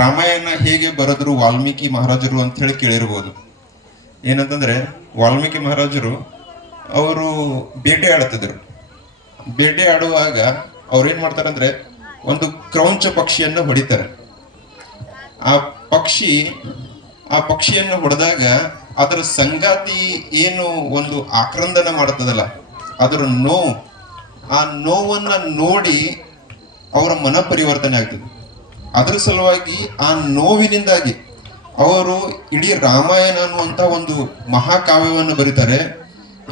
ರಾಮಾಯಣ ಹೇಗೆ ಬರೆದ್ರು ವಾಲ್ಮೀಕಿ ಮಹಾರಾಜರು ಅಂತ ಹೇಳಿ ಕೇಳಿರ್ಬೋದು. ಏನಂತಂದ್ರೆ ವಾಲ್ಮೀಕಿ ಮಹಾರಾಜರು ಅವರು ಬೇಟೆ ಆಡ್ತಿದ್ರು. ಬೇಟೆ ಆಡುವಾಗ ಅವ್ರೇನ್ ಮಾಡ್ತಾರಂದ್ರೆ ಒಂದು ಕ್ರೌಂಚ ಪಕ್ಷಿಯನ್ನ ಹೊಡಿತಾರೆ. ಆ ಪಕ್ಷಿ ಆ ಪಕ್ಷಿಯನ್ನು ಹೊಡೆದಾಗ ಅದರ ಸಂಗಾತಿ ಏನು ಒಂದು ಆಕ್ರಂದನ ಮಾಡ್ತದಲ್ಲ, ಅದರ ಆ ನೋವನ್ನ ನೋಡಿ ಅವರ ಮನ ಪರಿವರ್ತನೆ ಆಗ್ತದೆ. ಅದರ ಸಲುವಾಗಿ ಆ ನೋವಿನಿಂದಾಗಿ ಅವರು ಇಡೀ ರಾಮಾಯಣ ಅನ್ನುವಂತ ಒಂದು ಮಹಾಕಾವ್ಯವನ್ನು ಬರೀತಾರೆ.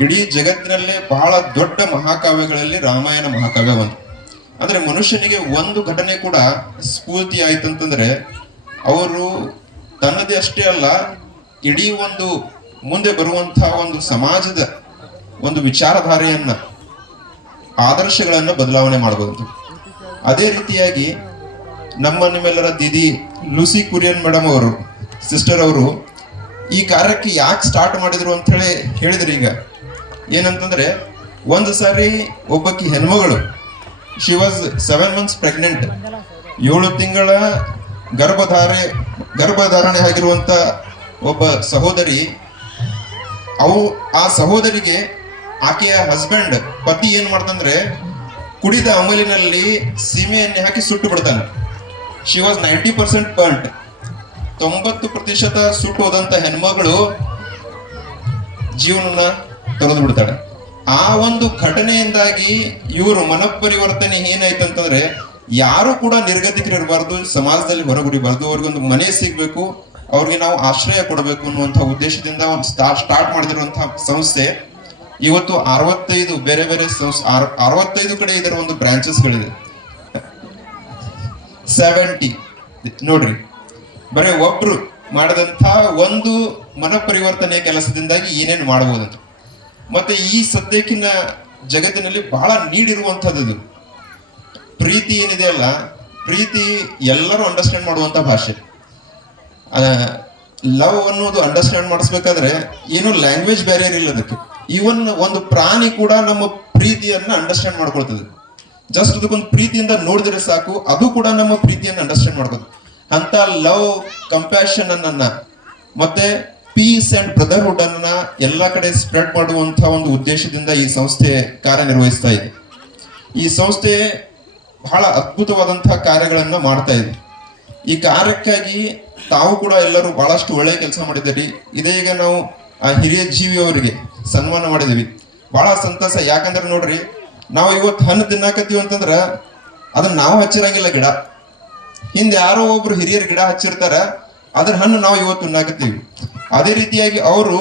ಇಡೀ ಜಗತ್ತಿನಲ್ಲೇ ಬಹಳ ದೊಡ್ಡ ಮಹಾಕಾವ್ಯಗಳಲ್ಲಿ ರಾಮಾಯಣ ಮಹಾಕಾವ್ಯ ಒಂದು. ಅಂದ್ರೆ ಮನುಷ್ಯನಿಗೆ ಒಂದು ಘಟನೆ ಕೂಡ ಸ್ಫೂರ್ತಿ ಆಯ್ತಂತಂದ್ರೆ ಅವರು ತನ್ನದೇ ಅಷ್ಟೇ ಅಲ್ಲ, ಇಡೀ ಒಂದು ಮುಂದೆ ಬರುವಂತಹ ಒಂದು ಸಮಾಜದ ಒಂದು ವಿಚಾರಧಾರೆಯನ್ನ ಆದರ್ಶಗಳನ್ನ ಬದಲಾವಣೆ ಮಾಡಬಹುದು. ಅದೇ ರೀತಿಯಾಗಿ ನಿಮ್ಮೆಲ್ಲರ ದೀದಿ ಲೂಸಿ ಕುರಿಯನ್ ಮೇಡಮ್ ಅವರು, ಸಿಸ್ಟರ್ ಅವರು ಈ ಕಾರ್ಯಕ್ಕೆ ಯಾಕೆ ಸ್ಟಾರ್ಟ್ ಮಾಡಿದ್ರು ಅಂತ ಹೇಳಿದ್ರು. ಈಗ ಏನಂತಂದ್ರೆ ಒಂದು ಸಾರಿ ಒಬ್ಬಕಿ ಹೆಣ್ಮಗಳು, ಶಿ ವಾಸ್ 7 months ಪ್ರೆಗ್ನೆಂಟ್, 7 ತಿಂಗಳ ಗರ್ಭಧಾರಣೆ ಆಗಿರುವಂತ ಒಬ್ಬ ಸಹೋದರಿ, ಆ ಸಹೋದರಿಗೆ ಆಕೆಯ ಹಸ್ಬೆಂಡ್ ಪತಿ ಏನ್ ಮಾಡ್ತಂದ್ರೆ ಕುಡಿದ ಅಮಲಿನಲ್ಲಿ ಸೀಮೆ ಎಣ್ಣೆ ಹಾಕಿ ಸುಟ್ಟು ಬಿಡ್ತಾನೆ. She was 90% burned. 90% ಸುಟ್ಟು ಹೋದಂತ ಹೆಣ್ಮಗಳು ಜೀವನನ ತೆಗೆದು ಬಿಡ್ತಾಳೆ. ಆ ಒಂದು ಘಟನೆಯಿಂದಾಗಿ ಇವರು ಮನಪರಿವರ್ತನೆ ಏನಾಯ್ತಂತಂದ್ರೆ ಯಾರು ಕೂಡ ನಿರ್ಗತಿಕರಿರಬಾರ್ದು, ಸಮಾಜದಲ್ಲಿ ಹೊರಗುಡಿಬಾರ್ದು, ಅವ್ರಿಗೊಂದು ಮನೆ ಸಿಗ್ಬೇಕು, ಅವ್ರಿಗೆ ನಾವು ಆಶ್ರಯ ಕೊಡಬೇಕು ಅನ್ನುವಂತಹ ಉದ್ದೇಶದಿಂದ ಒಂದು ಸ್ಟಾರ್ಟ್ ಮಾಡಿದಿರುವಂತಹ ಸಂಸ್ಥೆ ಇವತ್ತು 65 ಬೇರೆ ಬೇರೆ 65 ಕಡೆ ಇದರ ಒಂದು ಬ್ರಾಂಚಸ್ಗಳಿದೆ. 70 ನೋಡ್ರಿ, ಬರೀ ಒಬ್ರು ಮಾಡಿದಂತ ಒಂದು ಮನ ಪರಿವರ್ತನೆ ಕೆಲಸದಿಂದಾಗಿ ಏನೇನು ಮಾಡಬಹುದಂತ. ಮತ್ತೆ ಈ ಸದ್ಯಕ್ಕಿನ ಜಗತ್ತಿನಲ್ಲಿ ಬಹಳ ನೀಡಿರುವಂತದ್ದು ಪ್ರೀತಿ ಏನಿದೆ ಅಲ್ಲ, ಪ್ರೀತಿ ಎಲ್ಲರೂ ಅಂಡರ್ಸ್ಟ್ಯಾಂಡ್ ಮಾಡುವಂತ ಭಾಷೆ. ಲವ್ ಅನ್ನೋದು ಅಂಡರ್ಸ್ಟ್ಯಾಂಡ್ ಮಾಡಿಸ್ಬೇಕಾದ್ರೆ ಏನು ಲ್ಯಾಂಗ್ವೇಜ್ ಬ್ಯಾರಿಯರ್ ಇಲ್ಲ ಅದಕ್ಕೆ. ಈವನ್ ಒಂದು ಪ್ರಾಣಿ ಕೂಡ ನಮ್ಮ ಪ್ರೀತಿಯನ್ನ ಅಂಡರ್ಸ್ಟ್ಯಾಂಡ್ ಮಾಡ್ಕೊಳ್ತದೆ. ಜಸ್ಟ್ ಅದಕ್ಕೊಂದು ಪ್ರೀತಿಯಿಂದ ನೋಡಿದ್ರೆ ಸಾಕು, ಅದು ಕೂಡ ನಮ್ಮ ಪ್ರೀತಿಯನ್ನು ಅಂಡರ್ಸ್ಟ್ಯಾಂಡ್ ಮಾಡ್ಬೋದು. ಅಂತ ಲವ್, ಕಂಪ್ಯಾಷನ್ ಅನ್ನ ಮತ್ತೆ ಪೀಸ್ ಅಂಡ್ ಬ್ರದರ್ಹುಡ್ ಅನ್ನ ಎಲ್ಲ ಕಡೆ ಸ್ಪ್ರೆಡ್ ಮಾಡುವಂತಹ ಒಂದು ಉದ್ದೇಶದಿಂದ ಈ ಸಂಸ್ಥೆ ಕಾರ್ಯನಿರ್ವಹಿಸ್ತಾ ಇದೆ. ಈ ಸಂಸ್ಥೆ ಬಹಳ ಅದ್ಭುತವಾದಂತಹ ಕಾರ್ಯಗಳನ್ನ ಮಾಡ್ತಾ ಇದೆ. ಈ ಕಾರ್ಯಕ್ಕಾಗಿ ತಾವು ಕೂಡ ಎಲ್ಲರೂ ಬಹಳಷ್ಟು ಒಳ್ಳೆಯ ಕೆಲಸ ಮಾಡಿದ್ದೀರಿ. ಇದೇ ಈಗ ನಾವು ಆ ಹಿರಿಯ ಜೀವಿಯವರಿಗೆ ಸನ್ಮಾನ ಮಾಡಿದೀವಿ, ಬಹಳ ಸಂತಸ. ಯಾಕಂದ್ರೆ ನೋಡ್ರಿ, ನಾವು ಇವತ್ತು ಹಣ್ಣು ತಿನ್ನಾಕತ್ತೀವಿ ಅಂತಂದ್ರ ಅದನ್ನ ನಾವು ಹಚ್ಚಿರಂಗಿಲ್ಲ ಗಿಡ, ಹಿಂದೆ ಯಾರೋ ಒಬ್ರು ಹಿರಿಯರ ಗಿಡ ಹಚ್ಚಿರ್ತಾರ, ಅದ್ರ ಹಣ್ಣು ನಾವು ಇವತ್ತು ತಿನ್ನಾಕತ್ತೀವಿ. ಅದೇ ರೀತಿಯಾಗಿ ಅವರು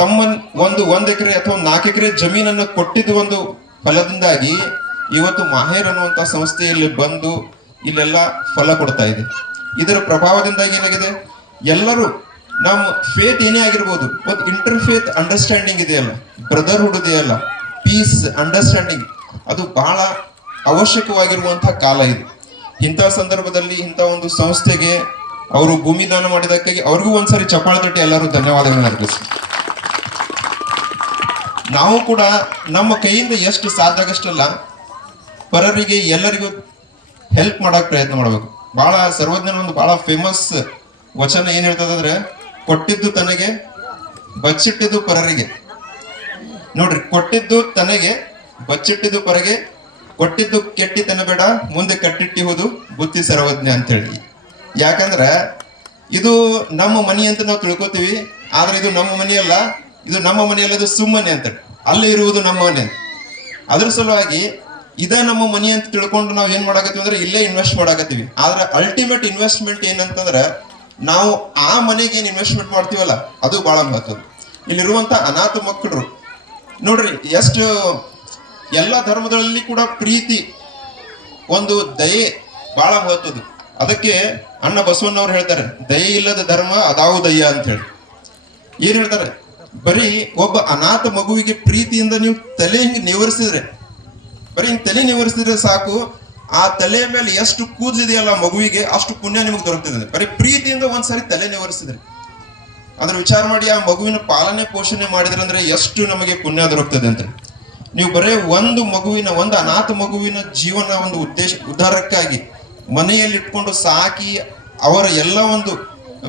ತಮ್ಮ ಒಂದು 1 ಎಕರೆ ಅಥವಾ 4 ಎಕರೆ ಜಮೀನನ್ನು ಕೊಟ್ಟಿದ್ದು ಒಂದು ಫಲದಿಂದಾಗಿ ಇವತ್ತು ಮಾಹೇರ್ ಅನ್ನುವಂತ ಸಂಸ್ಥೆಯಲ್ಲಿ ಬಂದು ಇಲ್ಲೆಲ್ಲ ಫಲ ಕೊಡ್ತಾ ಇದೆ. ಇದರ ಪ್ರಭಾವದಿಂದಾಗಿ ಏನಾಗಿದೆ, ಎಲ್ಲರೂ ನಮ್ಮ ಫೇತ್ ಏನೇ ಆಗಿರ್ಬೋದು, ಒಂದು ಇಂಟರ್ಫೇತ್ ಅಂಡರ್ಸ್ಟ್ಯಾಂಡಿಂಗ್ ಇದೆಯಲ್ಲ, ಬ್ರದರ್ಹುಡ್ ಇದೆಯಲ್ಲ, ಪೀಸ್ ಅಂಡರ್ಸ್ಟ್ಯಾಂಡಿಂಗ್, ಅದು ಬಹಳ ಅವಶ್ಯಕವಾಗಿರುವಂತಹ ಕಾಲ ಇದು. ಇಂಥ ಸಂದರ್ಭದಲ್ಲಿ ಇಂಥ ಒಂದು ಸಂಸ್ಥೆಗೆ ಅವರು ಭೂಮಿ ದಾನ ಮಾಡಿದಕ್ಕಾಗಿ ಅವ್ರಿಗೂ ಒಂದ್ಸರಿ ಚಪ್ಪಾಳೆ ತಟ್ಟಿ ಎಲ್ಲರೂ ಧನ್ಯವಾದಗಳನ್ನ ಅರ್ಪಿಸ್ತೀವಿ. ನಾವು ಕೂಡ ನಮ್ಮ ಕೈಯಿಂದ ಎಷ್ಟು ಸಾಧ್ಯ ಆಗಷ್ಟಲ್ಲ ಪರರಿಗೆ ಎಲ್ಲರಿಗೂ ಹೆಲ್ಪ್ ಮಾಡಕ್ ಪ್ರಯತ್ನ ಮಾಡ್ಬೇಕು. ಬಹಳ ಸರ್ವಜ್ಞನ ಒಂದು ಬಹಳ ಫೇಮಸ್ ವಚನ ಏನ್ ಹೇಳ್ತದಂದ್ರೆ, ಕೊಟ್ಟಿದ್ದು ತನಗೆ ಬಚ್ಚಿಟ್ಟಿದ್ದು ಪರರಿಗೆ. ನೋಡ್ರಿ, ಕೊಟ್ಟಿದ್ದು ತನಗೆ ಬಚ್ಚಿಟ್ಟಿದ್ದು ಪರಗೆ, ಕೊಟ್ಟಿದ್ದು ಕೆಟ್ಟಿತನ ಬೇಡ, ಮುಂದೆ ಕಟ್ಟಿಟ್ಟಿಹುದು ಬುತ್ತಿ ಸರ್ವಜ್ಞ ಅಂತೇಳಿ. ಯಾಕಂದ್ರ ಇದು ನಮ್ಮ ಮನಿ ಅಂತ ನಾವು ತಿಳ್ಕೊತೀವಿ, ಆದ್ರೆ ಇದು ನಮ್ಮ ಮನೆಯಲ್ಲ, ಇದು ನಮ್ಮ ಮನೆಯಲ್ಲ, ಇದು ಸುಮ್ಮನೆ ಅಂತ, ಅಲ್ಲಿ ಇರುವುದು ನಮ್ಮ ಮನೆ. ಅದ್ರ ಸಲುವಾಗಿ ಇದ ನಮ್ಮ ಮನಿ ಅಂತ ತಿಳ್ಕೊಂಡು ನಾವು ಏನ್ ಮಾಡಾಕತ್ತೀವಿ ಅಂದ್ರೆ ಇಲ್ಲೇ ಇನ್ವೆಸ್ಟ್ ಮಾಡಾಕತ್ತೀವಿ. ಆದ್ರೆ ಅಲ್ಟಿಮೇಟ್ ಇನ್ವೆಸ್ಟ್ಮೆಂಟ್ ಏನಂತಂದ್ರೆ ನಾವು ಆ ಮನೆಗೆ ಏನ್ ಇನ್ವೆಸ್ಟ್ಮೆಂಟ್ ಮಾಡ್ತೀವಲ್ಲ, ಅದು ಬಹಳ ಮಹತ್ವ. ಇಲ್ಲಿರುವಂತ ಅನಾಥ ಮಕ್ಕಳು ನೋಡ್ರಿ, ಎಷ್ಟು ಎಲ್ಲ ಧರ್ಮಗಳಲ್ಲಿ ಕೂಡ ಪ್ರೀತಿ, ಒಂದು ದಯೆ ಬಹಳ ಮಹತ್ವದ್ದು. ಅದಕ್ಕೆ ಅಣ್ಣ ಬಸವಣ್ಣವ್ರು ಹೇಳ್ತಾರೆ, ದಯೆ ಇಲ್ಲದ ಧರ್ಮ ಅದಾವು ದಯ್ಯ ಅಂತ ಹೇಳಿ. ಏನ್ ಹೇಳ್ತಾರೆ, ಬರೀ ಒಬ್ಬ ಅನಾಥ ಮಗುವಿಗೆ ಪ್ರೀತಿಯಿಂದ ನೀವು ತಲೆ ಹಿಂಗೆ ನಿವರಿಸಿದ್ರೆ, ಬರೀ ಹಿಂಗೆ ತಲೆ ನಿವರಿಸಿದ್ರೆ ಸಾಕು, ಆ ತಲೆ ಮೇಲೆ ಎಷ್ಟು ಕೂದಲಿದೆಯಲ್ಲ ಮಗುವಿಗೆ ಅಷ್ಟು ಪುಣ್ಯ ನಿಮಗೆ ದೊರಕ್ತದೆ. ಬರೀ ಪ್ರೀತಿಯಿಂದ ಒಂದ್ಸರಿ ತಲೆ ನಿವರಿಸಿದ್ರೆ, ಅಂದ್ರೆ ವಿಚಾರ ಮಾಡಿ ಆ ಮಗುವಿನ ಪಾಲನೆ ಪೋಷಣೆ ಮಾಡಿದ್ರಂದ್ರೆ ಎಷ್ಟು ನಮಗೆ ಪುಣ್ಯ ದೊರಕ್ತದೆ ಅಂತ. ನೀವು ಬರೇ ಒಂದು ಅನಾಥ ಮಗುವಿನ ಜೀವನ ಒಂದು ಉದ್ದೇಶ ಉದ್ಧಾರಕ್ಕಾಗಿ ಮನೆಯಲ್ಲಿ ಇಟ್ಕೊಂಡು ಸಾಕಿ ಅವರ ಎಲ್ಲ ಒಂದು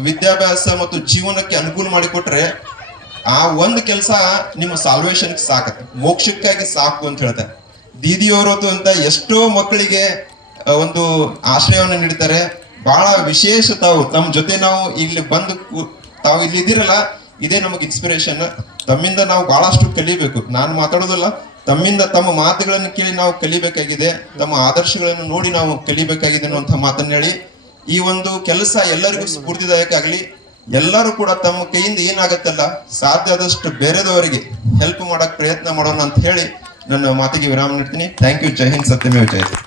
ವಿದ್ಯಾಭ್ಯಾಸ ಮತ್ತು ಜೀವನಕ್ಕೆ ಅನುಕೂಲ ಮಾಡಿಕೊಟ್ರೆ ಆ ಒಂದು ಕೆಲಸ ನಿಮ್ಮ ಸಾಲ್ವೇಷನ್ ಸಾಕತ್ತೆ, ಮೋಕ್ಷಕ್ಕಾಗಿ ಸಾಕು ಅಂತ ಹೇಳ್ತಾರೆ. ದೀದಿಯವರದ್ದು ಅಂತ ಎಷ್ಟೋ ಮಕ್ಕಳಿಗೆ ಒಂದು ಆಶ್ರಯವನ್ನು ನೀಡ್ತಾರೆ. ಬಹಳ ವಿಶೇಷ ತಾವು ನಮ್ಮ ಜೊತೆ ನಾವು ಇಲ್ಲಿ ಬಂದು ತಾವು ಇಲ್ಲಿ ಇದ್ದೀರಲ್ಲ, ಇದೇ ನಮಗೆ ಇನ್ಸ್ಪಿರೇಷನ್. ತಮ್ಮಿಂದ ನಾವು ಬಹಳಷ್ಟು ಕಲಿಬೇಕು. ನಾನು ಮಾತಾಡೋದಲ್ಲ, ತಮ್ಮಿಂದ ತಮ್ಮ ಮಾತುಗಳನ್ನು ಕೇಳಿ ನಾವು ಕಲಿಬೇಕಾಗಿದೆ, ತಮ್ಮ ಆದರ್ಶಗಳನ್ನು ನೋಡಿ ನಾವು ಕಲಿಬೇಕಾಗಿದೆ ಅನ್ನುವಂಥ ಮಾತನ್ನ ಹೇಳಿ ಈ ಒಂದು ಕೆಲಸ ಎಲ್ಲರಿಗೂ ಸ್ಫೂರ್ತಿದಾಯಕ ಆಗಲಿ. ಎಲ್ಲರೂ ಕೂಡ ತಮ್ಮ ಕೈಯಿಂದ ಏನಾಗತ್ತಲ್ಲ ಸಾಧ್ಯ ಆದಷ್ಟು ಬೇರೆದವರಿಗೆ ಹೆಲ್ಪ್ ಮಾಡಕ್ ಪ್ರಯತ್ನ ಮಾಡೋಣ ಅಂತ ಹೇಳಿ ನನ್ನ ಮಾತಿಗೆ ವಿರಾಮ ನೀಡ್ತೀನಿ. Thank you. ಜೈ ಹಿಂದ್, ಸತ್ಯಮೇವ ಜಯತೆ.